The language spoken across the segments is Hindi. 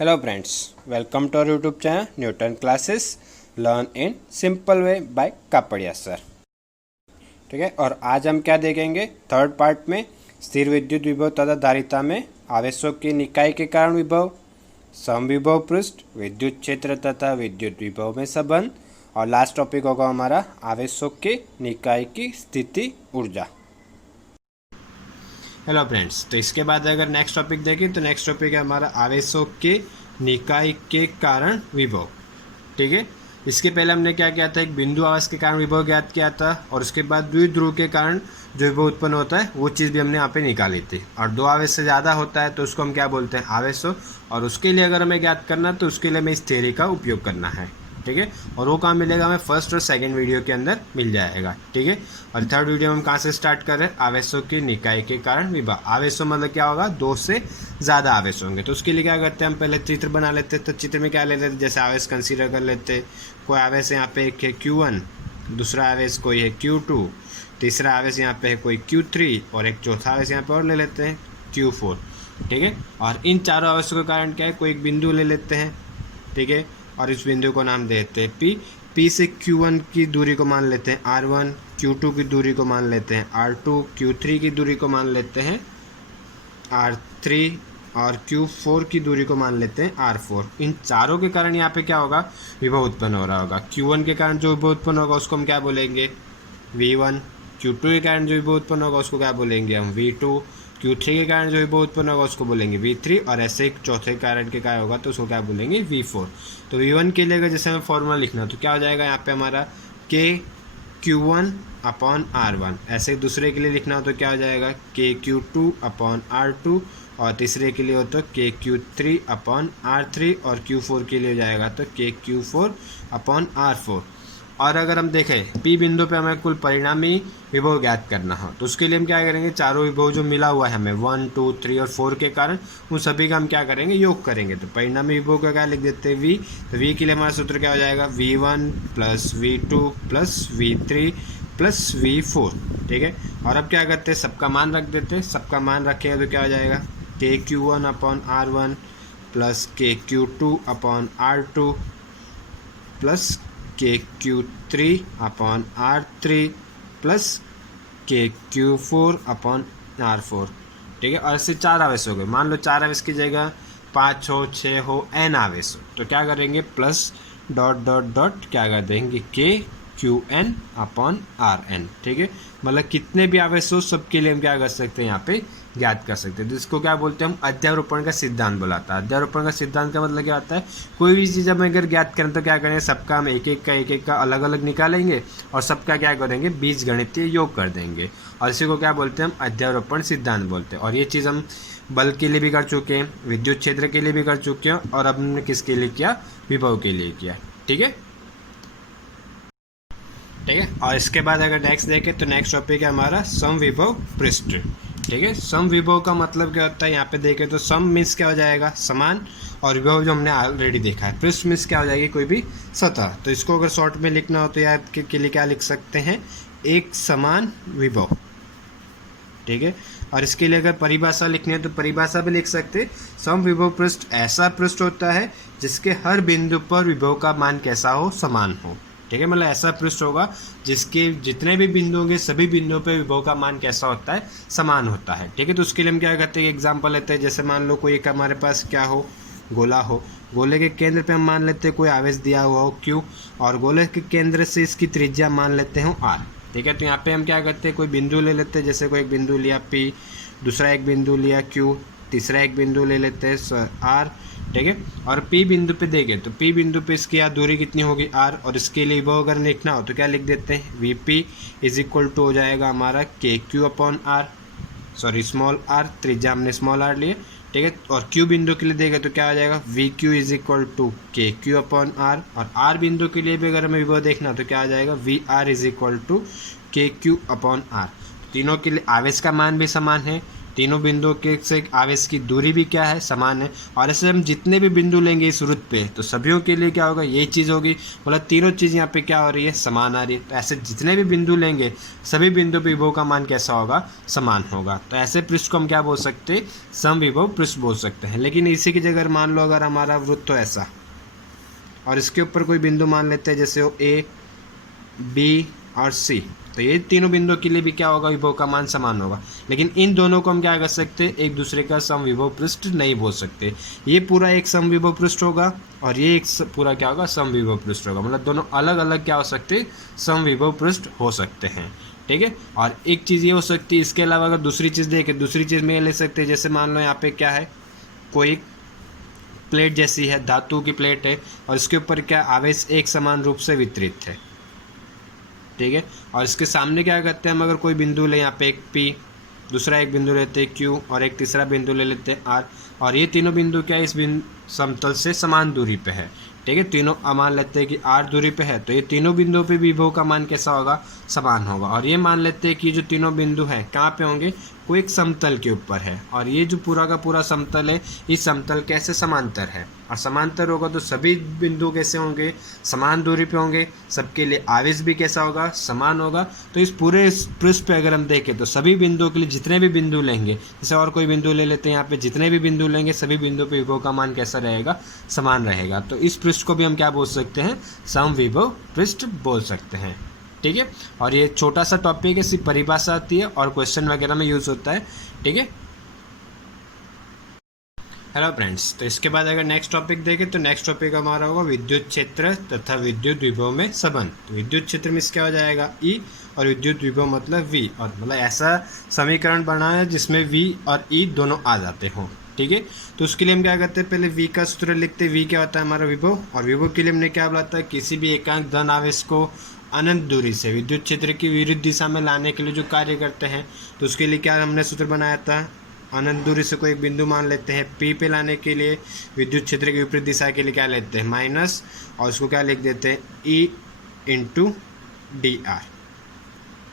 Hello friends, welcome to our YouTube channel Newton classes learn in simple way by Kapadia sir. ठीक है, और आज हम क्या देखेंगे थर्ड पार्ट में स्थिर विद्युत विभव तथा धारिता में आवेशों की निकाय के कारण विभव, समविभव पृष्ठ, विद्युत क्षेत्र तथा विद्युत विभव में संबंध, और लास्ट टॉपिक होगा हमारा आवेशों के निकाय की स्थिति ऊर्जा। हेलो फ्रेंड्स, तो इसके बाद अगर नेक्स्ट टॉपिक देखें तो नेक्स्ट टॉपिक है हमारा आवेशों के निकाय के कारण विभव। ठीक है, इसके पहले हमने क्या किया था, एक बिंदु आवेश के कारण विभव ज्ञात किया था, और उसके बाद द्विध्रुव के कारण जो विभव उत्पन्न होता है वो चीज़ भी हमने यहाँ पे निकाली थी। और दो आवेश से ज़्यादा होता है तो उसको हम क्या बोलते हैं, आवेशों। और उसके लिए अगर हमें ज्ञात करना तो उसके लिए हमें इस थ्योरी का उपयोग करना है। ठीक है, और वो कहाँ मिलेगा, हमें फर्स्ट और सेकंड वीडियो के अंदर मिल जाएगा। ठीक है, और थर्ड वीडियो में हम कहाँ से स्टार्ट कर रहे हैं, आवेशों की निकाय के कारण विभव। आवेशों मतलब क्या होगा, दो से ज़्यादा आवेश होंगे। तो उसके लिए क्या करते हैं, हम पहले चित्र बना लेते हैं। तो चित्र में क्या ले लेते हैं, जैसे आवेश कंसीडर कर लेते हैं। कोई आवेश यहाँ पे एक है Q1, दूसरा आवेश कोई है Q2, तीसरा आवेश यहाँ पे है कोई Q3, और एक चौथा आवेश यहाँ पे और ले लेते हैं Q4। ठीक है, और इन चारों आवेशों के कारण क्या है, कोई एक बिंदु ले लेते हैं। ठीक है, और इस बिंदु को नाम देते हैं P। P से Q1 की दूरी को मान लेते हैं R1, Q2 की दूरी को मान लेते हैं R2, Q3 की दूरी को मान लेते हैं R3, और Q4 की दूरी को मान लेते हैं R4। इन चारों के कारण यहाँ पे क्या होगा, विभव उत्पन्न हो रहा होगा। Q1 के कारण जो विभव उत्पन्न होगा उसको हम क्या बोलेंगे, V1। Q2 के कारण जो विभव उत्पन्न होगा उसको क्या बोलेंगे हम, V2। Q3 के कारण जो विभव उत्पन्न होगा उसको बोलेंगे V3, और ऐसे एक चौथे कारण के क्या होगा तो उसको क्या बोलेंगे, V4। तो V1 के लिए अगर जैसे हमें फॉर्मूला लिखना तो क्या हो जाएगा, यहाँ पे हमारा K Q1 अपॉन R1। ऐसे दूसरे के लिए लिखना हो तो क्या हो जाएगा, K Q2 अपॉन R2, और तीसरे के लिए हो तो K Q3 अपॉन R3, और Q4 के लिए हो जाएगा तो K Q4 अपॉन R4। और अगर हम देखें P बिंदु पे हमें कुल परिणामी विभव ज्ञात करना हो तो उसके लिए हम क्या करेंगे, चारों विभव जो मिला हुआ है हमें 1, 2, 3 और 4 के कारण उन सभी का हम क्या करेंगे, योग करेंगे। तो परिणामी विभव का क्या लिख देते हैं, V। तो V के लिए हमारा सूत्र क्या हो जाएगा, V1 plus V2 plus V3 plus V4। ठीक है, और अब क्या करते हैं, सबका मान रख देते हैं। सबका मान रखेंगे तो क्या हो जाएगा, K Q1 upon R1 plus K Q2 upon R2 plus K Q3 upon R3 plus K Q4 upon R4। ठीक है, और ऐसे चार आवेश हो गए। मान लो चार आवेश की जगह 5 हो, 6 हो, n आवेश हो, तो क्या करेंगे, प्लस डॉट डॉट डॉट क्या कर देंगे, K Qn अपॉन Rn। ठीक है, मतलब कितने भी आवेश हो सबके लिए हम क्या कर सकते हैं, यहाँ पे ज्ञात कर सकते हैं। तो इसको क्या बोलते हैं हम, अध्यारोपण का सिद्धांत बुलाता है। अध्यारोपण का सिद्धांत का मतलब क्या होता है, कोई भी चीज़ हम अगर ज्ञात करें तो क्या करेंगे, सबका हम एक एक का अलग अलग निकालेंगे, और सबका क्या करेंगे, बीजगणितीय योग कर देंगे, और इसी को क्या बोलते हैं हम, अध्यारोपण सिद्धांत बोलते हैं। और ये चीज़ हम बल के लिए भी कर चुके हैं, विद्युत क्षेत्र के लिए भी कर चुके हैं, और अब हमने किसके लिए किया, विभव के लिए किया। ठीक है, ठीक है, और इसके बाद अगर नेक्स्ट देखें तो नेक्स्ट टॉपिक है हमारा समविभव पृष्ठ। ठीक है, समविभव का मतलब क्या होता है, यहाँ पे देखें तो सम मीन्स क्या हो जाएगा, समान, और विभव जो हमने ऑलरेडी देखा है, पृष्ठ मीन्स क्या हो जाएगी, कोई भी सतह। तो इसको अगर शॉर्ट में लिखना हो तो यार के लिए क्या लिख सकते हैं, एक समान विभव। ठीक है, और इसके लिए अगर परिभाषा लिखनी है तो परिभाषा भी लिख सकते हैं, समविभव पृष्ठ ऐसा पृष्ठ होता है जिसके हर बिंदु पर विभव का मान कैसा हो, समान हो। ठीक है, मतलब ऐसा पृष्ठ होगा जिसके जितने भी बिंदु होंगे सभी बिंदुओं पे विभव का मान कैसा होता है, समान होता है। ठीक है, तो उसके लिए हम क्या करते हैं, एग्जांपल लेते हैं। जैसे मान लो कोई एक हमारे पास क्या हो, गोला हो, गोले के केंद्र पे हम मान लेते हैं कोई आवेश दिया हुआ हो Q, और गोले के केंद्र से इसकी त्रिज्या मान लेते हो R। ठीक है, तो यहाँ पे हम क्या करते हैं, कोई बिंदु ले लेते हैं। जैसे कोई एक बिंदु लिया P, दूसरा एक बिंदु लिया Q, तीसरा एक बिंदु ले लेते हैं R। ठीक है, और P बिंदु पे देखें तो P बिंदु पे इसकी दूरी कितनी होगी, R, और इसके लिए विभव अगर लिखना हो तो क्या लिख देते हैं, VP इज इक्वल टू हो जाएगा हमारा KQ upon R, sorry small r, त्रिज्या हमने स्मॉल r लिए। ठीक है, और Q बिंदु के लिए देखें तो क्या हो जाएगा, VQ is equal to KQ upon R, और R बिंदु के लिए भी अगर हमें विभव देखना हो तो क्या आ जाएगा, VR is equal to KQ upon R। तीनों के लिए आवेश का मान भी समान है। तीनों बिंदुओं के से आवेश की दूरी भी क्या है, समान है। और ऐसे हम जितने भी बिंदु लेंगे इस वृत्त पे तो सभी के लिए क्या होगा, यही चीज़ होगी, बोला तीनों चीज़ यहाँ पे क्या हो रही है, समान आ रही है। तो ऐसे जितने भी बिंदु लेंगे सभी बिंदु पे विभव का मान कैसा होगा, समान होगा। तो ऐसे पृष्ठ को हम क्या बोल सकते हैं, समविभव पृष्ठ बोल सकते हैं। लेकिन इसी की जगह मान लो अगर हमारा वृत्त हो ऐसा और इसके ऊपर कोई बिंदु मान लेते हैं जैसे हो ए, बी और सी, तो ये तीनों बिंदुओं के लिए भी क्या होगा, विभव का मान समान होगा। लेकिन इन दोनों को हम क्या कर सकते हैं, एक दूसरे का समविभव पृष्ठ नहीं बोल सकते। ये पूरा एक समविभव पृष्ठ होगा और ये एक पूरा क्या होगा, समविभव पृष्ठ होगा। मतलब दोनों अलग अलग क्या हो सकते, समविभव पृष्ठ हो सकते हैं। ठीक है। और एक चीज़ ये हो सकती है, इसके अलावा अगर दूसरी चीज़ देखें, दूसरी चीज़ में ये ले सकते हैं, जैसे मान लो यहाँ पे क्या है, कोई प्लेट जैसी है, धातु की प्लेट है और इसके ऊपर क्या आवेश एक समान रूप से वितरित है। ठीक है। और इसके सामने क्या करते हैं हम, अगर कोई बिंदु ले, यहाँ पे एक P, दूसरा एक बिंदु लेते हैं Q और एक तीसरा बिंदु ले लेते हैं R, और ये तीनों बिंदु क्या इस समतल से समान दूरी पे है। ठीक है। तीनों मान लेते हैं कि R दूरी पे है, तो ये तीनों बिंदुओं पे विभव का मान कैसा होगा, समान होगा। और ये मान लेते हैं कि जो तीनों बिंदु हैं कहाँ पे होंगे, कोई एक समतल के ऊपर है और ये जो पूरा का पूरा समतल है, इस समतल कैसे समांतर है, और समांतर होगा तो सभी बिंदु कैसे होंगे, समान दूरी पे होंगे, सबके लिए आवेश भी कैसा होगा, समान होगा। तो इस पूरे पृष्ठ पे अगर हम देखें तो सभी बिंदुओं के लिए जितने भी बिंदु लेंगे, जैसे और कोई बिंदु ले लेते हैं, यहाँ पे जितने भी बिंदु लेंगे सभी बिंदु पे विभव का मान कैसा रहेगा, समान रहेगा। तो इस पृष्ठ को भी हम क्या बोल सकते हैं, समविभव पृष्ठ बोल सकते हैं। ठीक है। और ये छोटा सा टॉपिक है, सिर्फ परिभाषा आती है और क्वेश्चन वगैरह में यूज होता है। ठीक है। हेलो फ्रेंड्स, तो इसके बाद अगर नेक्स्ट टॉपिक देखें तो नेक्स्ट टॉपिक हमारा होगा विद्युत क्षेत्र तथा विद्युत विभव में संबंध। तो विद्युत क्षेत्र में क्या हो जाएगा, ई, और विद्युत विभव मतलब वी, और मतलब ऐसा समीकरण बना है जिसमें वी और ई दोनों आ जाते हों। ठीक है। तो उसके लिए हम क्या करते हैं, पहले वी का सूत्र लिखते हैं। वी क्या होता है, हमारा विभव, और विभव के लिए हमने क्या बोला था, किसी भी एकांक धन आवेश को अनंत दूरी से विद्युत क्षेत्र की विरुद्ध दिशा में लाने के लिए जो कार्य करते हैं, तो उसके लिए क्या हमने सूत्र बनाया था, अनंत दूरी से कोई एक बिंदु मान लेते हैं, पी पे लाने के लिए विद्युत क्षेत्र की विपरीत दिशा के लिए क्या लेते हैं, माइनस, और उसको क्या लिख देते हैं, ई इंटू डी आर।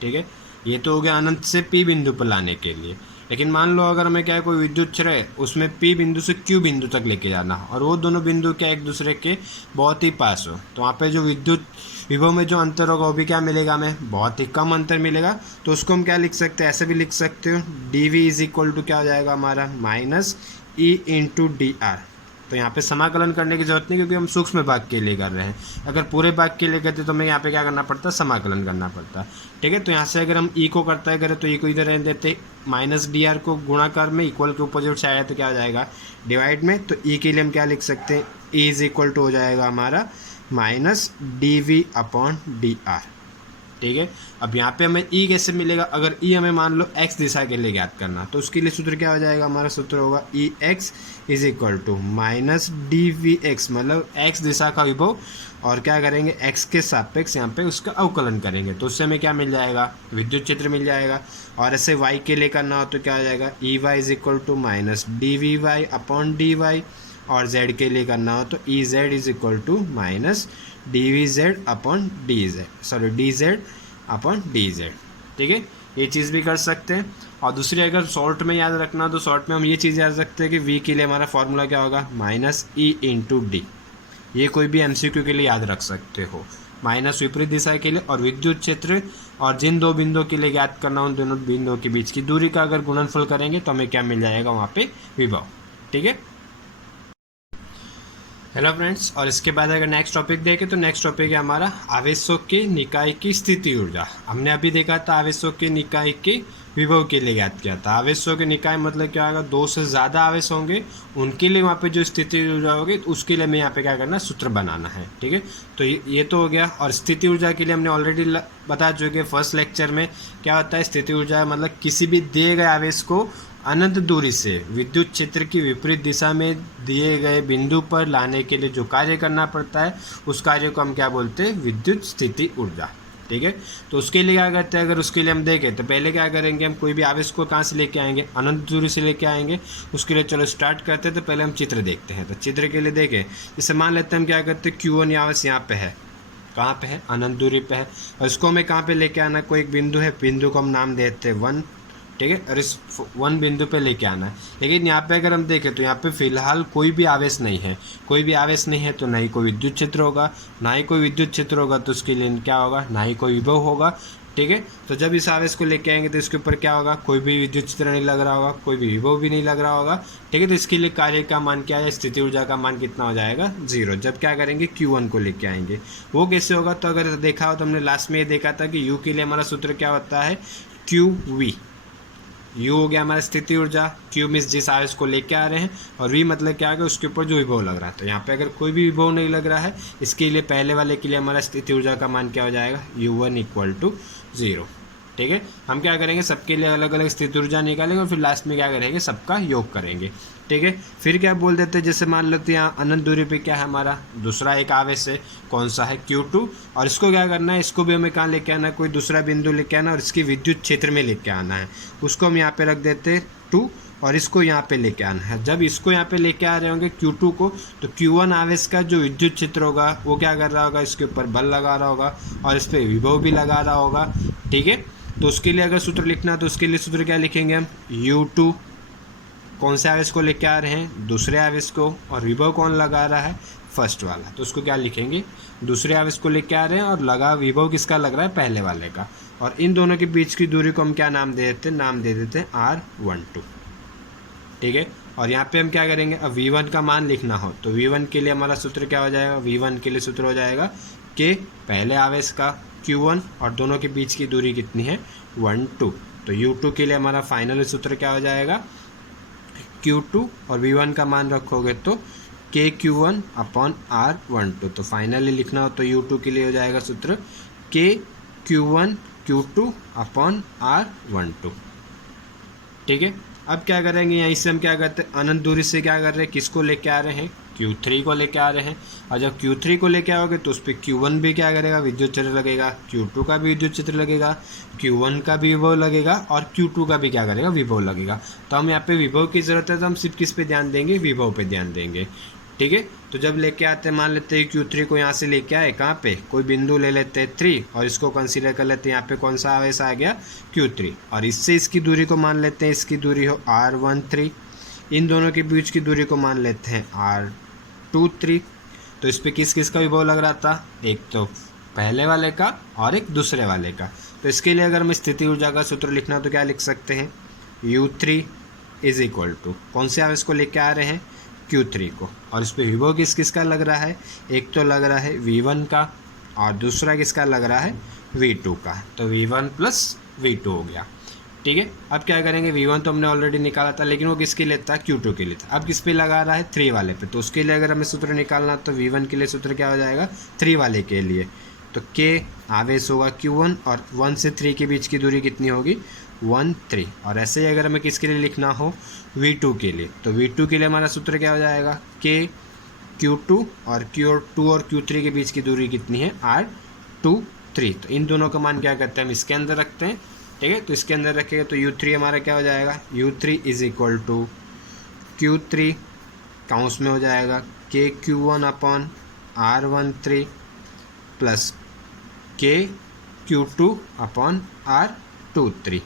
ठीक है। ये तो हो गया अनंत से पी बिंदु पर लाने के लिए। लेकिन मान लो अगर हमें क्या है, कोई विद्युत क्षेत्र है, उसमें पी बिंदु से क्यू बिंदु तक लेके जाना, और वो दोनों बिंदु क्या एक दूसरे के बहुत ही पास हो, तो वहाँ पे जो विद्युत विभव में जो अंतर होगा वो भी क्या मिलेगा, हमें बहुत ही कम अंतर मिलेगा। तो उसको हम क्या लिख सकते हैं, ऐसे भी लिख सकते हो, D V is equal to क्या हो जाएगा हमारा, minus E into D R. तो यहाँ पे समाकलन करने की जरूरत नहीं, क्योंकि हम सूक्ष्म भाग के लिए कर रहे हैं। अगर पूरे भाग के लिए करते तो हमें यहाँ पे क्या करना पड़ता, समाकलन करना पड़ता। ठीक है। तो यहाँ से अगर हम ई को करता है करें तो ई को इधर रहने देते, माइनस डी आर को गुणाकार में इक्वल के अपोजिट से आया तो क्या हो जाएगा, डिवाइड में। तो ई के लिए हम क्या लिख सकते हैं, ई इज इक्वल टू हो जाएगा हमारा minus D V upon D R. ठीक है। अब यहाँ पे हमें ई कैसे मिलेगा, अगर ई हमें मान लो एक्स दिशा के लिए ज्ञात करना, तो उसके लिए सूत्र क्या हो जाएगा, हमारा सूत्र होगा E x is equal to minus D V x, मतलब एक्स दिशा का विभव, और क्या करेंगे, एक्स के सापेक्ष यहाँ पे उसका अवकलन करेंगे, तो उससे हमें क्या मिल जाएगा, विद्युत क्षेत्र मिल जाएगा। और ऐसे वाई के लिए करना हो तो क्या हो जाएगा, E Y is equal to minus D V Y upon D Y, और z के लिए करना हो तो E Z is equal to minus D V Z upon D Z, sorry D Z upon D Z. ठीक है। ये चीज़ भी कर सकते हैं। और दूसरी अगर शॉर्ट में याद रखना तो शॉर्ट में हम ये चीज़ याद रखते हैं कि v के लिए हमारा फॉर्मूला क्या होगा, माइनस ई इंटू डी। ये कोई भी MCQ के लिए याद रख सकते हो, माइनस विपरीत दिशा के लिए, और विद्युत क्षेत्र और जिन दो बिंदुओं के लिए ज्ञात करना उन दोनों बिंदुओं के बीच की दूरी का अगर गुणनफल करेंगे तो हमें क्या मिल जाएगा, वहाँ पे विभव। ठीक है। हेलो फ्रेंड्स, और इसके बाद अगर नेक्स्ट टॉपिक देखें तो नेक्स्ट टॉपिक है हमारा आवेशों के निकाय की स्थिति ऊर्जा। हमने अभी देखा था आवेशों के निकाय के विभव के लिए ज्ञात किया था। आवेशों के निकाय मतलब क्या होगा, दो से ज़्यादा आवेश होंगे, उनके लिए वहाँ पे जो स्थिति ऊर्जा होगी उसके लिए हमें यहाँ पे क्या करना है, सूत्र बनाना है। ठीक है। तो ये तो हो गया। और स्थिति ऊर्जा के लिए हमने ऑलरेडी बता चुके फर्स्ट लेक्चर में क्या होता है। स्थिति ऊर्जा मतलब किसी भी दिए गए आवेश को अनंत दूरी से विद्युत क्षेत्र की विपरीत दिशा में दिए गए बिंदु पर लाने के लिए जो कार्य करना पड़ता है उस कार्य को हम क्या बोलते हैं, विद्युत स्थिति ऊर्जा। ठीक है। तो उसके लिए क्या करते हैं, अगर उसके लिए हम देखें तो पहले क्या करेंगे, हम कोई भी आवेश को कहाँ से लेके आएंगे, अनंत दूरी से लेके आएंगे। उसके लिए चलो स्टार्ट करते हैं। तो पहले हम चित्र देखते हैं। तो चित्र के लिए देखें, जैसे मान लेते हैं हम क्या करते हैं, Q1 आवेश यहाँ पे है, कहाँ पे है, अनंत दूरी पे है, और इसको हमें कहाँ पे लेके आना, कोई एक बिंदु है, बिंदु को हम नाम देते हैं 1, ठीक है, और इस वन बिंदु पे लेके आना है। लेकिन यहाँ पे अगर हम देखें तो यहाँ पे फिलहाल कोई भी आवेश नहीं है, कोई भी आवेश नहीं है तो ना ही कोई विद्युत क्षेत्र होगा, ना ही कोई विद्युत क्षेत्र होगा तो उसके लिए क्या होगा, ना ही कोई विभव होगा। ठीक है, तो जब इस आवेश को लेके आएंगे तो इसके ऊपर क्या होगा, कोई भी विद्युत क्षेत्र नहीं लग रहा होगा, कोई भी विभव भी नहीं लग रहा होगा। ठीक है, तो इसके लिए कार्य का मान क्या है, स्थिति ऊर्जा का मान कितना हो जाएगा, 0। जब क्या करेंगे, Q1 को लेके आएंगे। वो कैसे होगा, तो अगर देखा हो तो हमने लास्ट में ये देखा था कि U के लिए हमारा सूत्र क्या होता है, QV। U हो गया हमारा स्थिति ऊर्जा, Q मीन्स जिस आवेश को लेके आ रहे हैं, और V मतलब क्या होगा, उसके ऊपर जो विभव लग रहा है। तो यहाँ पे अगर कोई भी विभव नहीं लग रहा है, इसके लिए पहले वाले के लिए हमारा स्थिति ऊर्जा का मान क्या हो जाएगा, U1 = 0। ठीक है, हम क्या करेंगे, सबके लिए अलग अलग स्थिति ऊर्जा निकालेंगे और फिर लास्ट में क्या करेंगे, सबका योग करेंगे। ठीक है, फिर क्या बोल देते हैं, जैसे मान लेते हैं यहाँ अनंत दूरी पे क्या है हमारा दूसरा एक आवेश है, कौन सा है, Q2। और इसको क्या करना है, इसको भी हमें कहाँ लेके आना है, कोई दूसरा बिंदु लेके आना और इसकी विद्युत क्षेत्र में लेके आना है। उसको हम यहाँ पे रख देते हैं 2 और इसको यहाँ पे लेके आना है। जब इसको यहाँ पे लेके आ रहे होंगे Q2 को, तो Q1 आवेश का जो विद्युत क्षेत्र होगा वो क्या कर रहा होगा, इसके ऊपर बल लगा रहा होगा और इस पर विभव भी लगा रहा होगा। ठीक है, तो उसके लिए अगर सूत्र लिखना तो उसके लिए सूत्र क्या लिखेंगे हम, U2 कौन से आवेश को लेके आ रहे हैं, दूसरे आवेश को, और विभव कौन लगा रहा है, फर्स्ट वाला। तो उसको क्या लिखेंगे, दूसरे आवेश को लेके आ रहे हैं और लगा विभव किसका लग रहा है, पहले वाले का। और इन दोनों के बीच की दूरी को हम क्या नाम दे देते हैं, नाम दे देते हैं R12। ठीक है, और यहाँ पे हम क्या करेंगे, अब V1 का मान लिखना हो तो V1 के लिए हमारा सूत्र क्या हो जाएगा, V1 के लिए सूत्र हो जाएगा कि पहले आवेश का Q1 और दोनों के बीच की दूरी कितनी है, 1 2। तो U2 के लिए हमारा फाइनल सूत्र क्या हो जाएगा, Q2 और V1 का मान रखोगे तो KQ1/R12। तो फाइनली लिखना हो तो U2 के लिए हो जाएगा सूत्र KQ1 Q2/R12। ठीक है, अब क्या करेंगे, यहीं से हम क्या करते हैं, अनंत दूरी से क्या कर रहे हैं, किसको लेके आ रहे हैं, Q3 को लेके आ रहे हैं। और जब Q3 को लेके आओगे तो उस पर Q1 भी क्या करेगा, विद्युत क्षेत्र लगेगा, Q2 का भी विद्युत क्षेत्र लगेगा, Q1 का भी विभव लगेगा और Q2 का भी क्या करेगा, विभव लगेगा। तो हम यहाँ पे विभव की ज़रूरत है तो हम सिर्फ किस पे ध्यान देंगे, विभव पे ध्यान देंगे। ठीक है, तो जब लेके आते हैं, मान लेते हैं Q3 को यहाँ से लेके आए, कहाँ पे, कोई बिंदु ले लेते हैं 3 और इसको कंसीडर कर लेते हैं, यहाँ पे कौन सा आवेश आ गया, Q3। और इससे इसकी दूरी को मान लेते हैं, इसकी दूरी हो R13। इन दोनों के बीच की दूरी को मान लेते हैं R23। तो इस पर किस किस का विभव लग रहा था, एक तो पहले वाले का और एक दूसरे वाले का। तो इसके लिए अगर हम स्थिति ऊर्जा का सूत्र लिखना तो क्या लिख सकते हैं, U3 = कौन से आवेश को लेके आ रहे हैं, Q3 को, और इस पर विभव किस किस का लग रहा है, एक तो लग रहा है V1 का और दूसरा किसका लग रहा है, V2 का। तो V1 + V2 हो गया। ठीक है, अब क्या करेंगे, V1 तो हमने ऑलरेडी निकाला था लेकिन वो किसके लिए था, Q2 के लिए था। अब किस पे लगा रहा है, 3 वाले पे। तो उसके लिए अगर हमें सूत्र निकालना तो V1 के लिए सूत्र क्या हो जाएगा, 3 वाले के लिए तो K आवेश होगा Q1 और 1 से 3 के बीच की दूरी कितनी होगी, 1 3। और ऐसे ही अगर हमें किसके लिए लिखना हो, V2 के लिए, तो V2 के लिए हमारा सूत्र क्या हो जाएगा, K Q2 और Q2 और Q3 के बीच की दूरी कितनी है, R23। तो इन दोनों का मान क्या करते हैं, हम इसके अंदर रखते हैं। ठीक है, तो इसके अंदर रखेंगे तो U3 हमारा क्या हो जाएगा, U3 = Q3 काउंस में हो जाएगा KQ1/R13 प्लस KQ2/R23।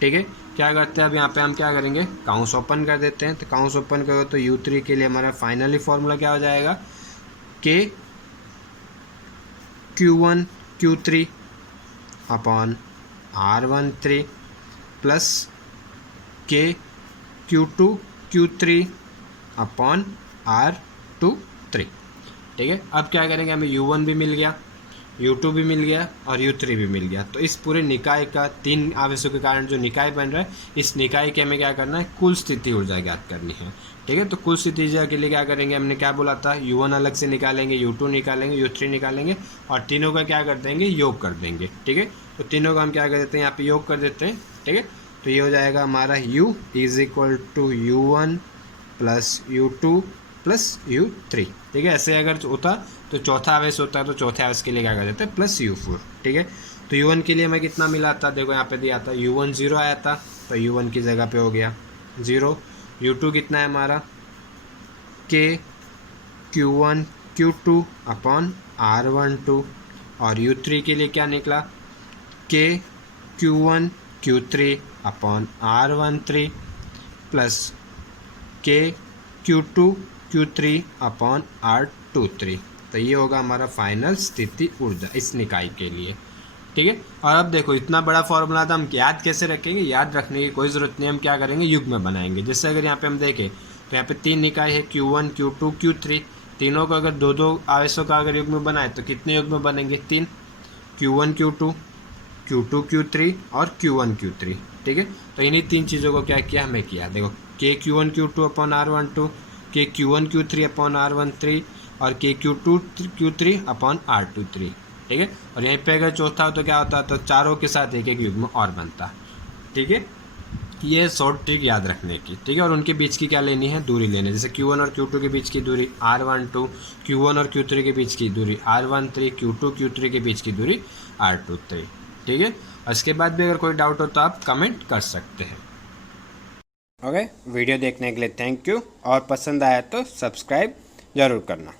ठीक है, क्या करते हैं, अब यहाँ पे हम क्या करेंगे, काउंस ओपन कर देते हैं। तो काउंस ओपन करो तो U3 के लिए हमारा फाइनली फॉर्मूला क्या हो जाएगा, KQ1 Q3/R13 plus KQ2 Q3/R23। ठीक है, अब क्या करेंगे, हमें U1 भी मिल गया, U2 भी मिल गया और U3 भी मिल गया। तो इस पूरे निकाय का 3 आवेशों के कारण जो निकाय बन रहा है, इस निकाय के हमें क्या करना है, कुल स्थिति ऊर्जा ज्ञात करनी है। ठीक है, तो कुल स्थिति ऊर्जा के लिए क्या करेंगे, हमने क्या बोला था, U1 अलग से निकालेंगे, U2 निकालेंगे, U3 निकालेंगे और तीनों का क्या कर देंगे, योग कर देंगे। ठीक है, तो तीनों का हम क्या कर देते हैं, यहाँ पे योग कर देते हैं। ठीक है, तो ये हो जाएगा हमारा U = U1 + U2 + U3। ठीक है, ऐसे अगर होता तो चौथा आवेश होता है तो चौथे आवेश के लिए क्या कर देते हैं, +U4। ठीक है, तो U1 के लिए हमें कितना मिला था, देखो यहाँ पे दिया था U1 0 आया था, तो U1 की जगह पे हो गया 0। U2 कितना है हमारा, KQ1 Q2/R12 और U3 के लिए क्या निकला, KQ1 Q3 upon R13 plus के Q2Q3 अपॉन R23। तो ये होगा हमारा फाइनल स्थिति ऊर्जा इस निकाय के लिए। ठीक है, और अब देखो इतना बड़ा फॉर्मूला था, हम याद कैसे रखेंगे? याद रखने की कोई ज़रूरत नहीं, हम क्या करेंगे, युग्म बनाएंगे। जैसे अगर यहाँ पे हम देखें तो यहाँ पे 3 निकाय है, Q1 Q2 Q3, तीनों को अगर दो दो आवेशों का अगर युग्म बनाए तो कितने युग्म बनेंगे? 3, Q1 Q2 Q2 Q3 और Q1 Q3। ठीक है, तो इन्हीं 3 चीज़ों को क्या किया, हमें किया। देखो के Q1 Q2 अपॉन R12, के Q1 Q3 अपॉन R13 और के Q2 Q3 अपॉन R23। ठीक है, और यहीं पे अगर चौथा हो तो क्या होता, तो चारों के साथ एक एक युग्म और बनता। ठीक है, ये शॉर्ट ट्रिक याद रखने की। ठीक है, और उनके बीच की क्या लेनी है, दूरी लेनी है। जैसे Q1 और Q2 के बीच की दूरी R12, Q1 और Q3 के बीच की दूरी R13, Q2 Q3 के बीच की दूरी R23। ठीक है, और इसके बाद भी अगर कोई डाउट हो तो आप कमेंट कर सकते हैं। ओके, वीडियो देखने के लिए थैंक यू, और पसंद आया तो सब्सक्राइब ज़रूर करना।